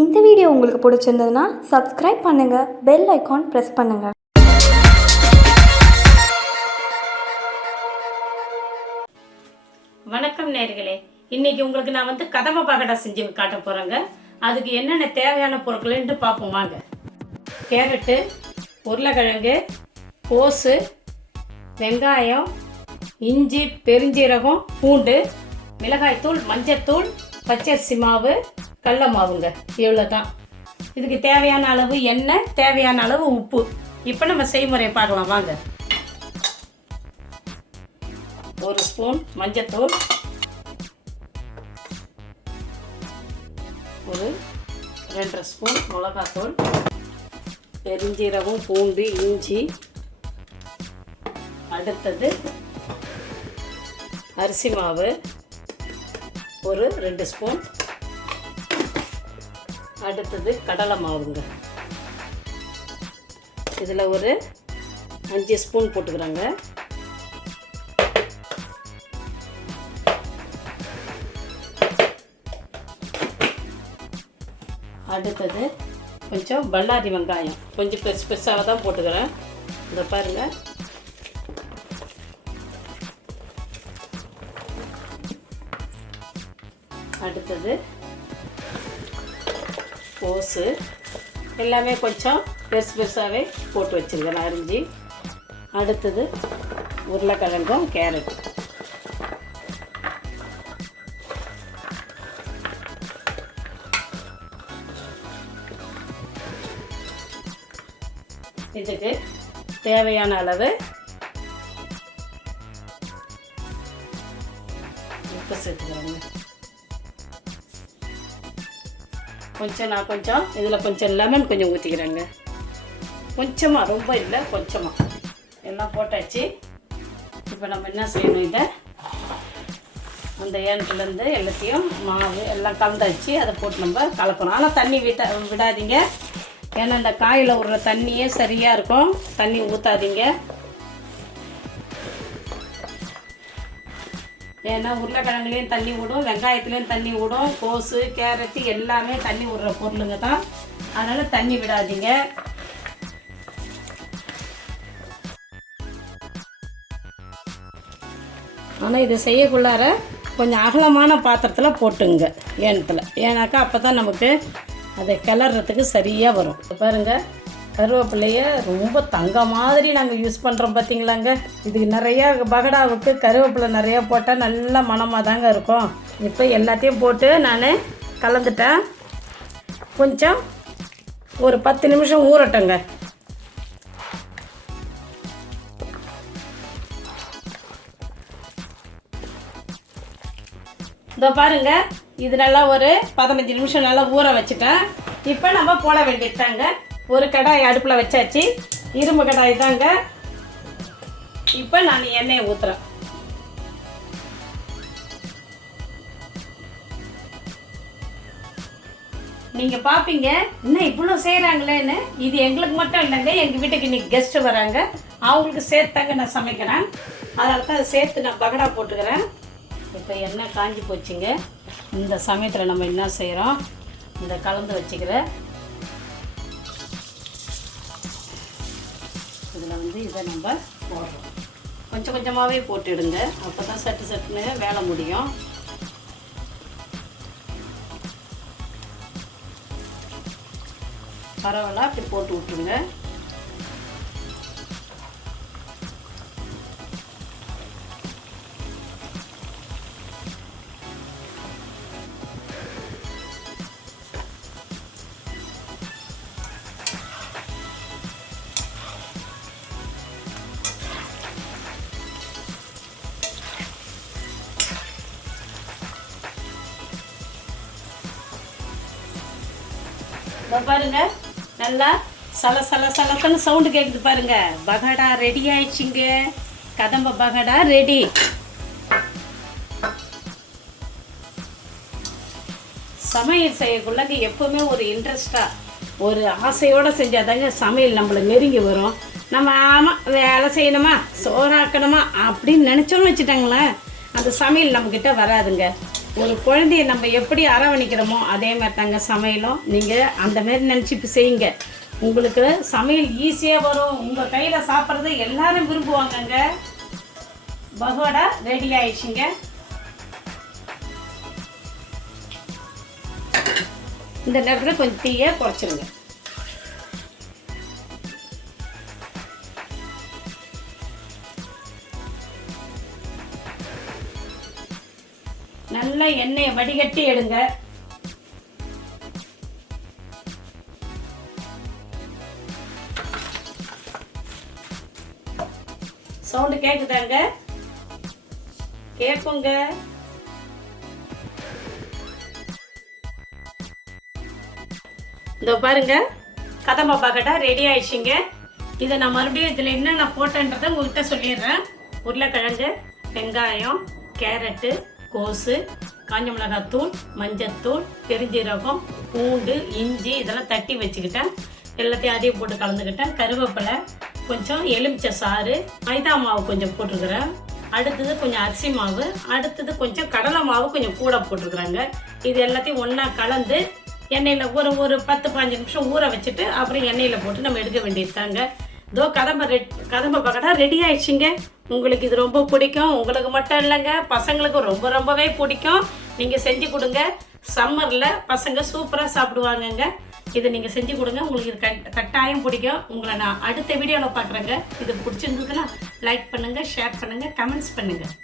இந்த வீடியோ உங்களுக்கு பிடிச்சிருந்ததுன்னா சப்ஸ்கிரைப் பண்ணுங்கள், பெல் ஐக்கான் ப்ரெஸ் பண்ணுங்கள். வணக்கம் நேயர்களே, இன்னைக்கு உங்களுக்கு நான் கதம்ப பகோடா செஞ்சு காட்ட போகிறேங்க. அதுக்கு என்னென்ன தேவையான பொருட்கள்னு பார்ப்போம் வாங்க. கேரட்டு, உருளைக்கிழங்கு, கோஸு, வெங்காயம், இஞ்சி, பெருஞ்சீரகம், பூண்டு, மிளகாய்த்தூள், மஞ்சத்தூள், பச்சரிசி மாவு, கடல மாவுங்க. இவ்வளோ தான். இதுக்கு தேவையான அளவு எண்ணெய், தேவையான அளவு உப்பு. இப்போ நம்ம செய்முறையை பார்க்கலாம் வாங்க. 1 ஸ்பூன் மஞ்சத்தூள், ஒரு 2 ஸ்பூன் மிளகாத்தூள், பெருஞ்சீரகம், பூண்டு, இஞ்சி. அடுத்தது அரிசி மாவு ஒரு 2 ஸ்பூன். அடுத்தது கடலை மாவுங்க. இதில் ஒரு 5 ஸ்பூன் போட்டுக்கிறாங்க. அடுத்தது கொஞ்சம் பல்லாரி வெங்காயம், கொஞ்சம் பெருசாக தான் போட்டுக்கிறேன். இதை பாருங்கள். அடுத்தது கோஸு, எல்லாமே கொஞ்சம் பெருசாகவே போட்டு வச்சுருக்கேன் அரிஞ்சு. அடுத்தது உருளைக்கிழங்கும் கேரட். இதுக்கு தேவையான அளவு உப்பு சேர்த்துக்கிறேங்க. கொஞ்சம் இதில் கொஞ்சம் லெமன் கொஞ்சம் ஊற்றிக்கிறேங்க. கொஞ்சமாக, ரொம்ப இல்லை, கொஞ்சமாக. எல்லாம் போட்டாச்சு. இப்போ நம்ம என்ன செய்யணும், இதை அந்த ஏனத்துலேருந்து எல்லாத்தையும் மாவு எல்லாம் கலந்தாச்சு. அதை போட்டு நம்ம கலக்கணும். ஆனால் தண்ணி விடாதீங்க. ஏன்னா இந்த காயில் விடுற தண்ணியே சரியாக இருக்கும். தண்ணி ஊற்றாதீங்க. ஏன்னா உருளைக்கிழங்குலேயும் தண்ணி விடும், வெங்காயத்துலேயும் தண்ணி விடும், கோஸு, கேரட்டு எல்லாமே தண்ணி விடுற பொருளுங்க தான். அதனால் தண்ணி விடாதீங்க. ஆனால் இது செய்யக்குள்ளார கொஞ்சம் அகலமான பாத்திரத்தில் போட்டுங்க ஏனத்தில். ஏன்னாக்கா அப்போ தான் நமக்கு அதை கிளறதுக்கு சரியாக வரும். பாருங்கள், கருவேப்பிலையை ரொம்ப தங்க மாதிரி நாங்கள் யூஸ் பண்ணுறோம் பார்த்தீங்களாங்க. இதுக்கு நிறையா பகோடாவுக்கு கருவேப்பிலை நிறையா போட்டால் நல்ல மணமாக தாங்க இருக்கும். இப்போ எல்லாத்தையும் போட்டு நான் கலந்துட்டேன். கொஞ்சம் ஒரு 10 நிமிஷம் ஊறட்டங்க. இதோ பாருங்கள், இது நல்லா ஒரு 15 நிமிஷம் நல்லா ஊற வச்சுட்டேன். இப்போ நம்ம போட வேண்டியதாங்க. ஒரு கடாய் அடுப்பில் வச்சாச்சு. இரும்பு கடாய் தாங்க. இப்போ நான் எண்ணெயை ஊற்றுறேன். நீங்கள் பார்ப்பீங்க, இன்னும் இவ்வளோ செய்கிறாங்களேன்னு. இது எங்களுக்கு மட்டும் இல்லைங்க, எங்கள் வீட்டுக்கு இன்றைக்கி கெஸ்ட்டு வராங்க. அவங்களுக்கு சேர்த்தாங்க நான் சமைக்கிறேன். அதனால தான் அதை சேர்த்து நான் பகோடா போட்டுக்கிறேன். இப்போ எண்ணெய் காஞ்சி போச்சுங்க. இந்த சமயத்தில் நம்ம என்ன செய்கிறோம், இந்த கலந்து வச்சுக்கிற இதில் இதை நம்ம போடுறோம். கொஞ்சம் கொஞ்சமாகவே போட்டுடுங்க. அப்போ தான் சட்டுன்னு வேலை முடியும். பரவாயில்ல, அப்படி போட்டு விட்டுருங்க. பாருங்க, நல்லா சலசலன்னு சவுண்டு கேட்குது பாருங்க. பகோடா ரெடி ஆயிடுச்சுங்க. கதம்ப பகோடா ரெடி. சமையல் செய்யக்குள்ளங்க எப்பவுமே ஒரு இன்ட்ரெஸ்டாக, ஒரு ஆசையோடு செஞ்சாதாங்க சமையல் நம்மளை நெருங்கி வரும். நம்ம ஆமாம் வேலை செய்யணுமா, சோறாக்கணுமா அப்படின்னு நினச்சோன்னு வச்சுட்டாங்களேன், அந்த சமையல் நம்மக்கிட்ட வராதுங்க. ஒரு குழந்தைய நம்ம எப்படி அரவணைக்கிறோமோ அதே மாதிரி தாங்க சமையலும். நீங்கள் அந்த மாதிரி நினச்சி இப்போ செய்யுங்க. உங்களுக்கு சமையல் ஈஸியாக வரும். உங்கள் கையில் சாப்பிட்றது எல்லாரும் விரும்புவாங்கங்க. பகோடா ரெடி ஆயிடுச்சுங்க. இந்த நேரத்தில் கொஞ்சம் தீயை குறைச்சிருங்க. நல்லா எண்ணெயை வடிகட்டி எடுங்க. சவுண்டு கேக்குதாங்க? கேட்குங்க. இதோ பாருங்க, கதம்ப பக்கோடா ரெடி ஆயிடுச்சுங்க. இதை நான் மறுபடியும் இதில் என்னென்ன போட்டேன்றதை உங்கள்கிட்ட சொல்லிடுறேன். உருளைக்கிழங்கு, வெங்காயம், கேரட்டு, கோஸு, காஞ்ச மிளகாத்தூள், மஞ்சத்தூள், பெருஞ்சீரகம், பூண்டு, இஞ்சி இதெல்லாம் தட்டி வச்சுக்கிட்டேன். எல்லாத்தையும் அதையும் போட்டு கலந்துக்கிட்டேன். கருவேப்பிலை, கொஞ்சம் எலுமிச்சை சாறு, மைதா மாவு கொஞ்சம் போட்டிருக்கிறேன். அடுத்தது கொஞ்சம் அரிசி மாவு, அடுத்தது கொஞ்சம் கடலை மாவு கொஞ்சம் கூட போட்டிருக்குறாங்க. இது எல்லாத்தையும் ஒன்றா கலந்து எண்ணெயில் ஒரு 10-15 நிமிஷம் ஊற வச்சுட்டு அப்புறம் எண்ணெயில் போட்டு நம்ம எடுக்க வேண்டியதுதாங்க. இதோ கதம்ப பக்கோடா ரெடி ஆயிடுச்சுங்க. உங்களுக்கு இது ரொம்ப பிடிக்கும். உங்களுக்கு மட்டும் இல்லைங்க, பசங்களுக்கு ரொம்பவே பிடிக்கும். நீங்கள் செஞ்சு கொடுங்க. சம்மரில் பசங்க சூப்பராக சாப்பிடுவாங்கங்க. இதை நீங்கள் செஞ்சு கொடுங்க. உங்களுக்கு இது கட்டாயம் பிடிக்கும். உங்களை நான் அடுத்த வீடியோவில் பார்க்குறேங்க. இது பிடிச்சிருந்ததுன்னா லைக் பண்ணுங்கள், ஷேர் பண்ணுங்கள், கமெண்ட்ஸ் பண்ணுங்கள்.